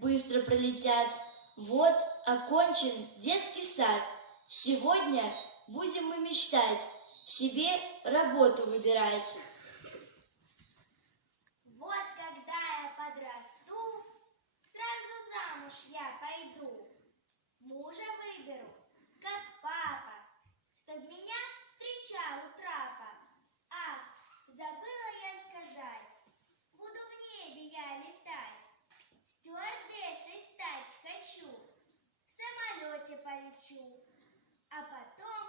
быстро пролетят. Вот окончен детский сад. Сегодня будем мы мечтать, себе работу выбирать. Вот когда я подрасту, сразу замуж я пойду. Мужа выберу, как папа, чтоб меня встречал у трапа. Ах, забыла я сказать, буду в небе я летать. Стюардессой стать хочу, в самолете полечу. А потом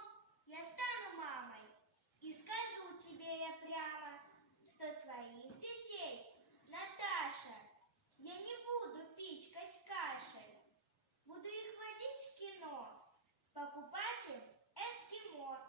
я стану мамой и скажу тебе я прямо, что своих детей, Наташа, я не буду пичкать кашей. Буду их водить в кино, покупать им эскимо.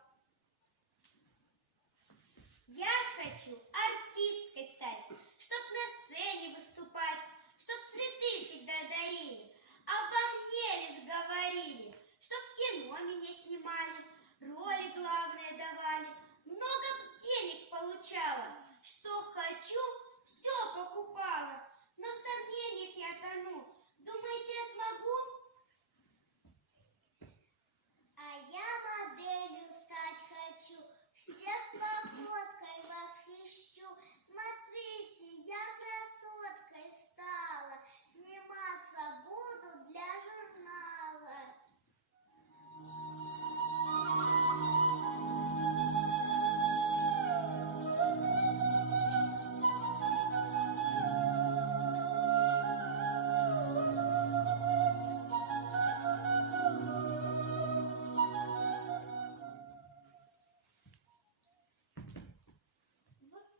Я ж хочу артисткой стать, чтоб на сцене выступать, чтоб цветы всегда дарили, обо мне лишь говорили, чтоб в кино меня снимали, роли главные давали, много денег получала, что хочу, все покупала, но в сомнениях я тону. Думаете, я смогу? А я моделью стать хочу, всех походкой восхищу. Смотрите, я красоткой стала, сниматься буду для журнала.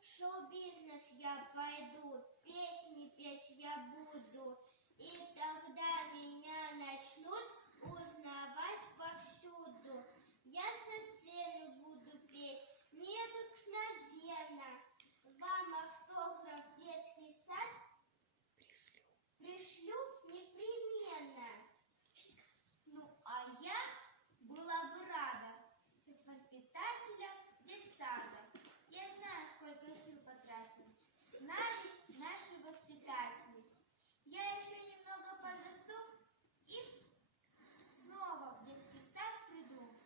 В шоу-бизнес я пойду, песни петь я буду, и тогда меня начнут узнавать повсюду. Я со сцены буду петь необыкновенно. Вам автограф в детский сад пришлю непременно. Ну, а я была бы рада с воспитателем детсада. Я знаю, сколько сил потратили с нами наши воспитатели. Я еще немного подрасту и снова в детский сад приду.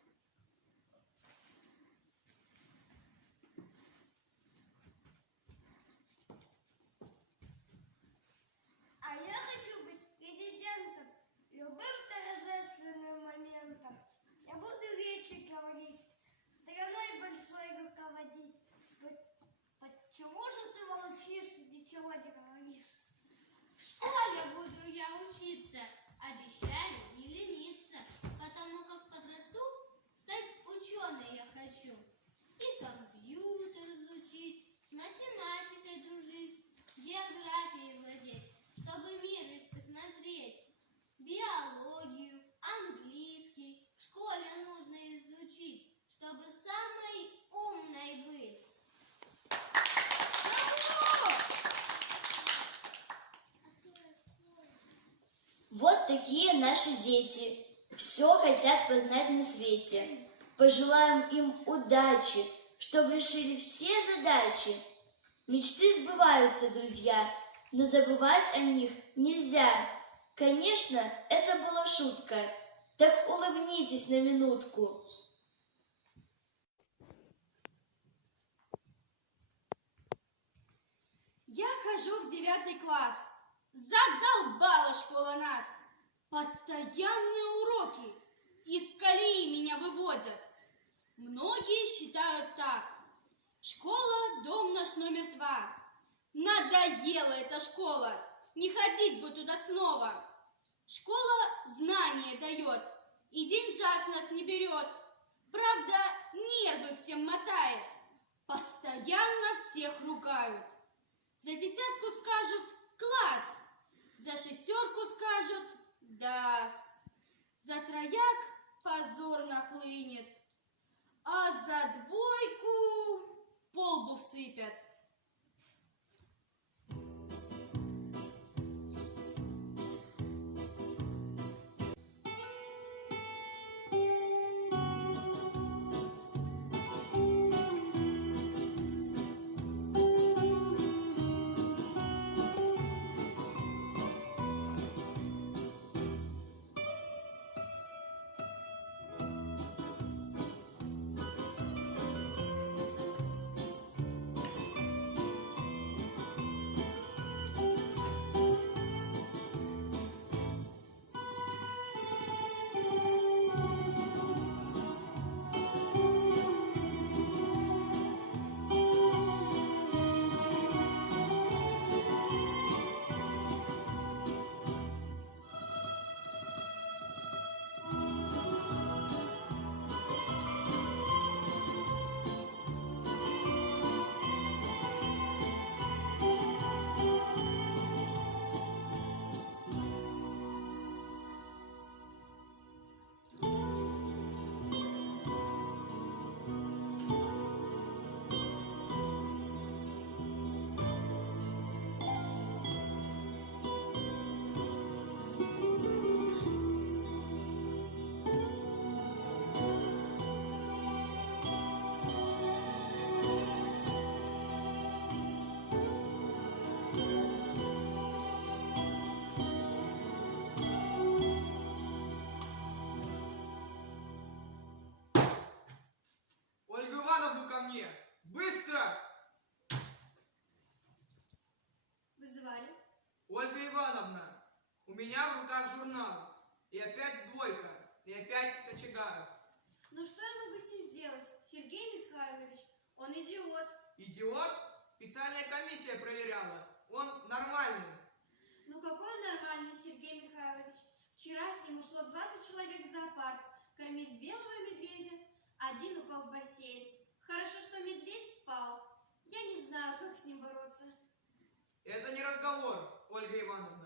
А я хочу быть президентом любым торжественным моментом. Я буду речи говорить, страной большой руководить. Почему же ты молчишь, ничего не говоришь? В школе буду я учиться, обещаю не лениться, потому как подрасту, стать ученой я хочу. И компьютер изучить, с математикой дружить, географией владеть, чтобы мир весь посмотреть. Биологию, английский в школе нужно изучить, чтобы самой умной быть. Вот такие наши дети, все хотят познать на свете. Пожелаем им удачи, чтобы решили все задачи. Мечты сбываются, друзья, но забывать о них нельзя. Конечно, это была шутка, так улыбнитесь на минутку. Я хожу в 9 класс. Задолбала школа нас. Постоянные уроки из колеи меня выводят. Многие считают так. Школа – дом наш номер 2. Надоела эта школа. Не ходить бы туда снова. Школа знания дает и деньжат с нас не берет. Правда, нервы всем мотает. Постоянно всех ругают. За 10 скажут «класс», за 6 скажут «дас», за 3 позорно хлынет, а за 2 по лбу всыпят. как журнал. И опять двойка. И опять Кочегаров. Ну что я могу с ним сделать? Сергей Михайлович, он идиот. Идиот? Специальная комиссия проверяла. Он нормальный. Ну какой он нормальный, Сергей Михайлович? Вчера с ним ушло 20 человек в зоопарк кормить белого медведя. Один упал в бассейн. Хорошо, что медведь спал. Я не знаю, как с ним бороться. Это не разговор, Ольга Ивановна.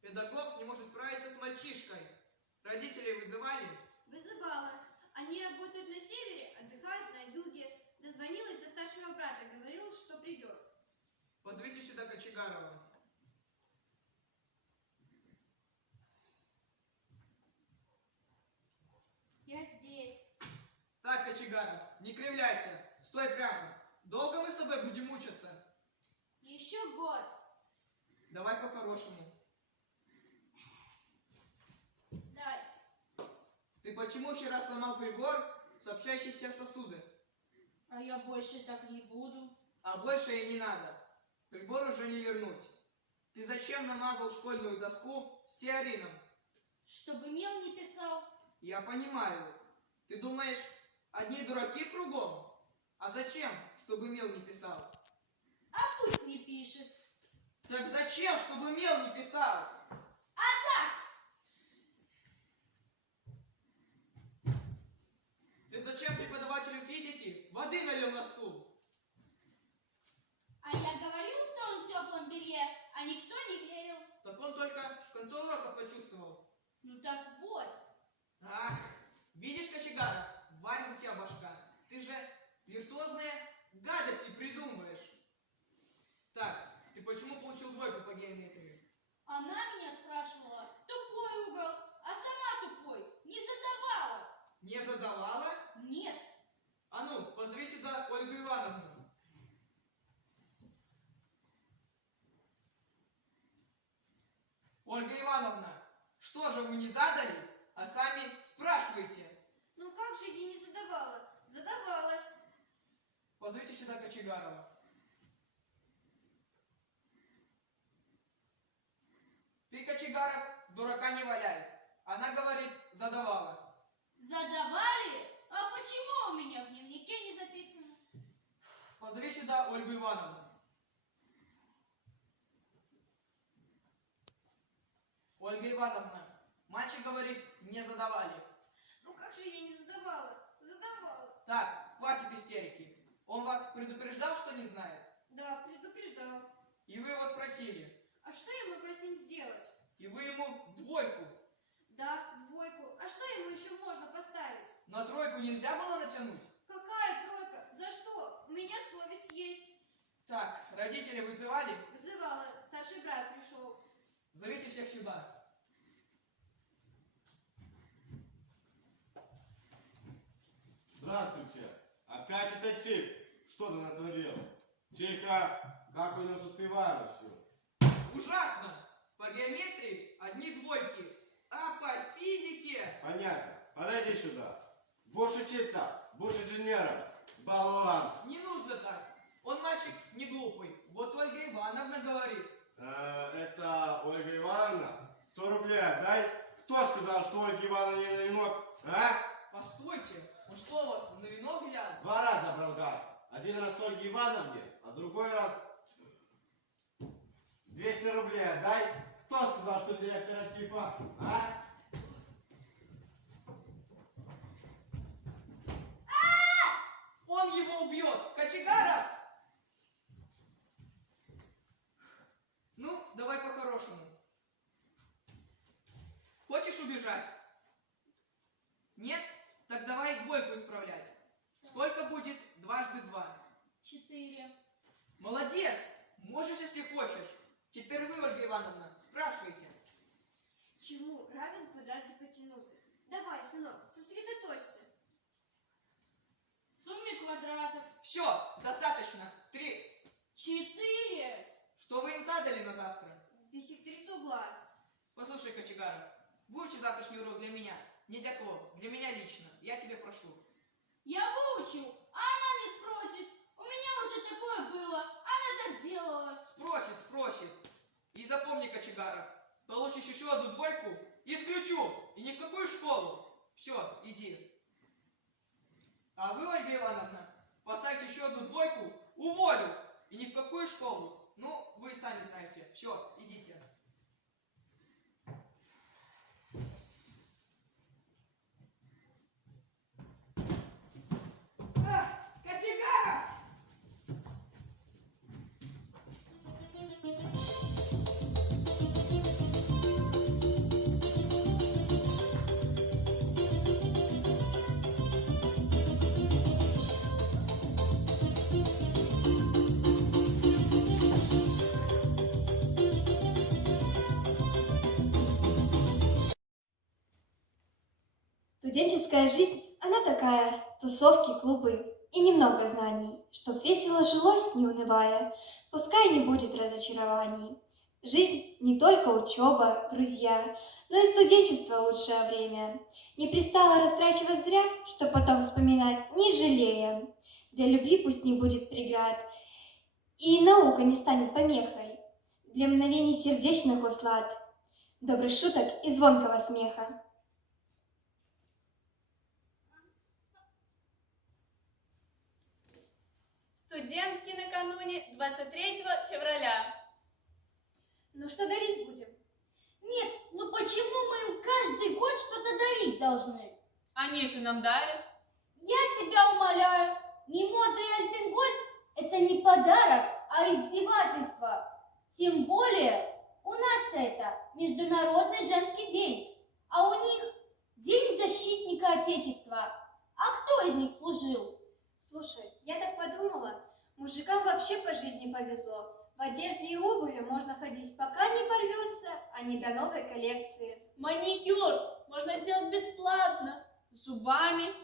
Педагог не может справиться с мальчишкой. Родителей вызывали? Вызывала. Они работают на севере, отдыхают на юге. Дозвонилась до старшего брата, говорил, что придет. Позовите сюда Кочегарова. Я здесь. Так, Кочегаров, не кривляйся. Стой прямо. Долго мы с тобой будем мучиться? Еще год. Давай по-хорошему. Давайте. Ты почему вчера сломал прибор, сообщающийся в сосуды? А я больше так не буду. А больше и не надо. Прибор уже не вернуть. Ты зачем намазал школьную доску стеарином? Чтобы мел не писал. Я понимаю. Ты думаешь, одни дураки кругом? А зачем, чтобы мел не писал? А пусть не пишет. Так зачем, чтобы мел не писал? А так! Ты зачем преподавателю физики воды налил на стул? А я говорил, что он в теплом белье, а никто не верил. Так он только в конце урока почувствовал. Ну так вот. Ах, видишь, Кочегаров, варит у тебя башка. Ты же виртуозные гадости придумываешь. Так, ты почему получил двойку по геометрии? Она меня спрашивала, тупой угол, а сама тупой, не задавала. Не задавала? Нет. А ну, позови сюда Ольгу Ивановну. Ольга Ивановна, что же вы не задали, а сами спрашиваете? Ну как же я не задавала? Задавала. Позовите сюда Кочегарова. Ты, Кочегаров, дурака не валяй. Она говорит, задавала. Задавали? А почему у меня в дневнике не записано? Позови сюда Ольгу Ивановну. Ольга Ивановна, мальчик говорит, не задавали. Ну как же я не задавала? Задавала. Так, хватит истерики. Он вас предупреждал, что не знает? Да, предупреждал. И вы его спросили. А что я могла с ним сделать? И вы ему двойку. Да, двойку. А что ему еще можно поставить? На тройку нельзя было натянуть? Какая тройка? За что? У меня совесть есть. Так, родители вызывали? Вызывала. Старший брат пришел. Зовите всех сюда. Здравствуйте. Опять этот тип. Что ты натворил? Тихо. Как у нас успеваем еще? Ужасно! По геометрии одни двойки, а по физике... Понятно. Подойди сюда. Будешь учиться. Будешь инженером. Болван. Не нужно так. Он мальчик не глупый. Вот Ольга Ивановна говорит. Это Ольга Ивановна? 100 рублей дай. Кто сказал, что Ольга Ивановна не на венок? А? Постойте, он что, у вас на вино глянул? 2 раза брал гад. Один раз Ольге Ивановне, а другой раз 200 рублей дай. Кто сказал, что директор типа? А? Он его убьет! Кочегаров! Ну, давай по-хорошему. Хочешь убежать? Нет? Так давай двойку исправлять. Сколько будет дважды 2? 4. Молодец! Можешь, если хочешь. Теперь вы, Ольга Ивановна, спрашивайте. Чему равен квадрат гипотенузы? Давай, сынок, сосредоточься. Сумме квадратов. Все, достаточно. 3. 4. Что вы им задали на завтра? Бисектриса с угла. Послушай, Кочегаров, выучи завтрашний урок для меня. Не для кого, для меня лично. Я тебе прошу. Я выучу, а она не спросит. У меня уже такое было. Она так делала. Спросит. И запомни, Кочегаров, получишь еще одну двойку, Исключу. И ни в какую школу. Все, иди. А вы, Ольга Ивановна, поставьте еще одну двойку, уволю. И ни в какую школу. Ну, вы сами знаете. Все, идите. Кочегаров! Студенческая жизнь, она такая, тусовки, клубы и немного знаний, чтоб весело жилось, не унывая, пускай не будет разочарований. Жизнь не только учеба, друзья, но и студенчество лучшее время. Не пристало растрачивать зря, чтоб потом вспоминать, не жалея. Для любви пусть не будет преград, и наука не станет помехой. Для мгновений сердечных услад, добрых шуток и звонкого смеха. Студентки накануне 23 февраля. Ну что дарить будем? Нет, ну почему мы им каждый год что-то дарить должны? Они же нам дарят. Я тебя умоляю, мимоза и альпингольд – это не подарок, а издевательство. Тем более у нас-то это Международный женский день, а у них День защитника Отечества. А кто из них служил? Слушай, я так подумала, мужикам вообще по жизни повезло. В одежде и обуви можно ходить, пока не порвется, а не до новой коллекции. Маникюр можно сделать бесплатно. С зубами.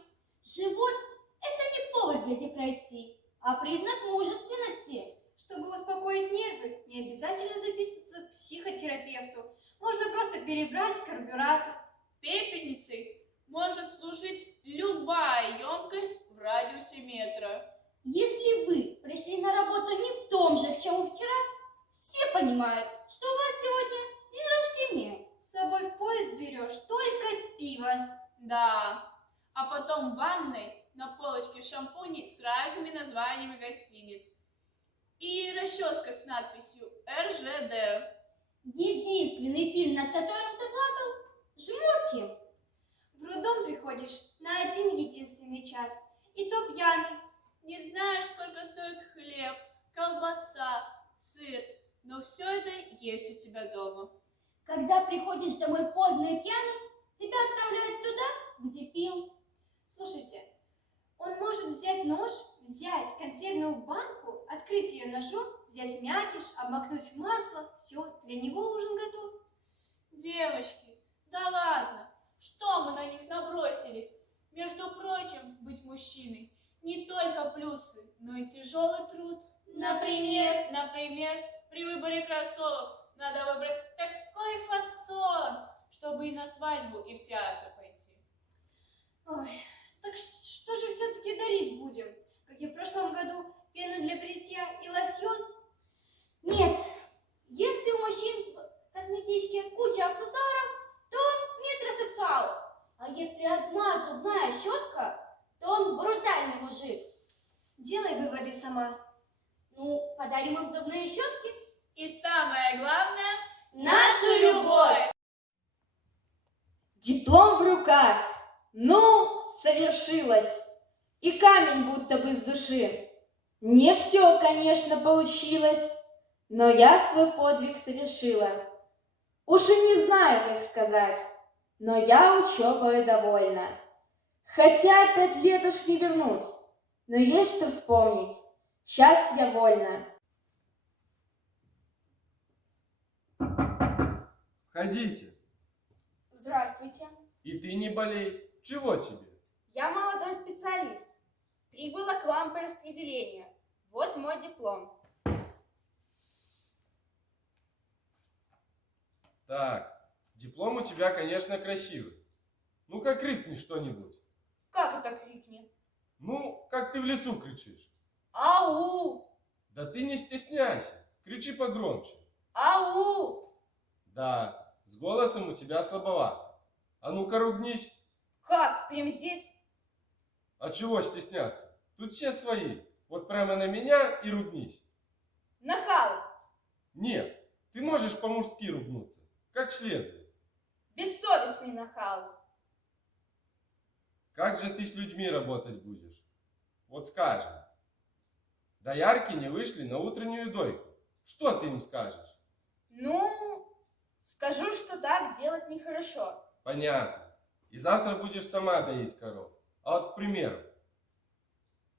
Живот – это не повод для депрессии, а признак мужественности. Чтобы успокоить нервы, не обязательно записываться к психотерапевту. Можно просто перебрать карбюратор. Пепельницей может служить любая емкость в радиусе метра. Если вы пришли на работу не в том же, в чем вчера, все понимают, что у вас сегодня день рождения. С собой в поезд берешь только пиво. Да. А потом в ванной на полочке шампуни с разными названиями гостиниц. И расческа с надписью РЖД. Единственный фильм, над которым ты плакал – «Жмурки». В роддом приходишь на один единственный час, и то пьяный. Не знаешь, сколько стоит хлеб, колбаса, сыр, но все это есть у тебя дома. Когда приходишь домой поздно и пьяный, тебя отправляют туда, где пил. Слушайте, он может взять нож, взять консервную банку, открыть ее ножом, взять мякиш, обмакнуть в масло. Все, для него ужин готов. Девочки, да ладно, что мы на них набросились? Между прочим, быть мужчиной не только плюсы, но и тяжелый труд. Например, при выборе кроссовок надо выбрать такой фасон, чтобы и на свадьбу, и в театр пойти. Ой, так что же все-таки дарить будем? Как и в прошлом году, пену для бритья и лосьон? Нет, если у мужчин в косметичке куча аксессуаров, то он метросексуал. А если одна зубная щетка, то он брутальный мужик. Делай выводы сама. Ну, подарим им зубные щетки. И самое главное – Нашу любовь! Диплом в руках. Ну, совершилось. И камень будто бы с души. Не все, конечно, получилось, но я свой подвиг совершила. Уж и не знаю, как сказать, но я учебой довольна. Хотя 5 лет уж не вернусь, но есть что вспомнить. Сейчас я вольна. Входите. Здравствуйте. И ты не болей. Чего тебе? Я молодой специалист. Прибыла к вам по распределению. Вот мой диплом. Так, диплом у тебя, конечно, красивый. Ну-ка крикни что-нибудь. Как это крикни? Ну, как ты в лесу кричишь. Ау! Да ты не стесняйся. Кричи погромче. Ау! Да, с голосом у тебя слабовато. А ну-ка ругнись. Как? Прям здесь? А чего стесняться? Тут все свои. Вот прямо на меня и ругнись. Нахал! Нет, ты можешь по-мужски ругнуться, как следует. Бессовестный нахал! Как же ты с людьми работать будешь? Вот скажем. Доярки не вышли на утреннюю дойку. Что ты им скажешь? Ну, скажу, что так делать нехорошо. Понятно. И завтра будешь сама доить коров. А вот, к примеру,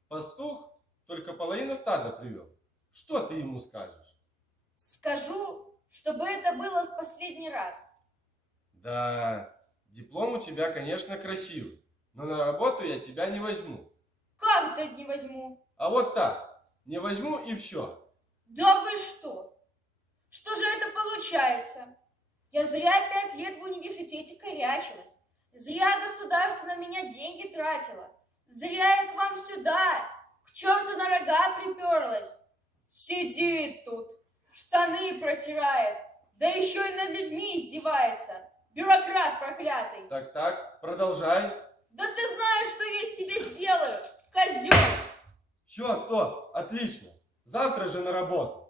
пастух только половину стада привел. Что ты ему скажешь? Скажу, чтобы это было в последний раз. Да, диплом у тебя, конечно, красивый, но на работу я тебя не возьму. Как дать не возьму? А вот так, не возьму и все. Да вы что? Что же это получается? Я зря 5 лет в университете корячилась. Зря государство на меня деньги тратило. Зря я к вам сюда, к черту на рога приперлась. Сидит тут, штаны протирает, да еще и над людьми издевается. Бюрократ проклятый. Так, продолжай. Да ты знаешь, что я из тебя сделаю, козел. Все, стоп, отлично. Завтра же на работу.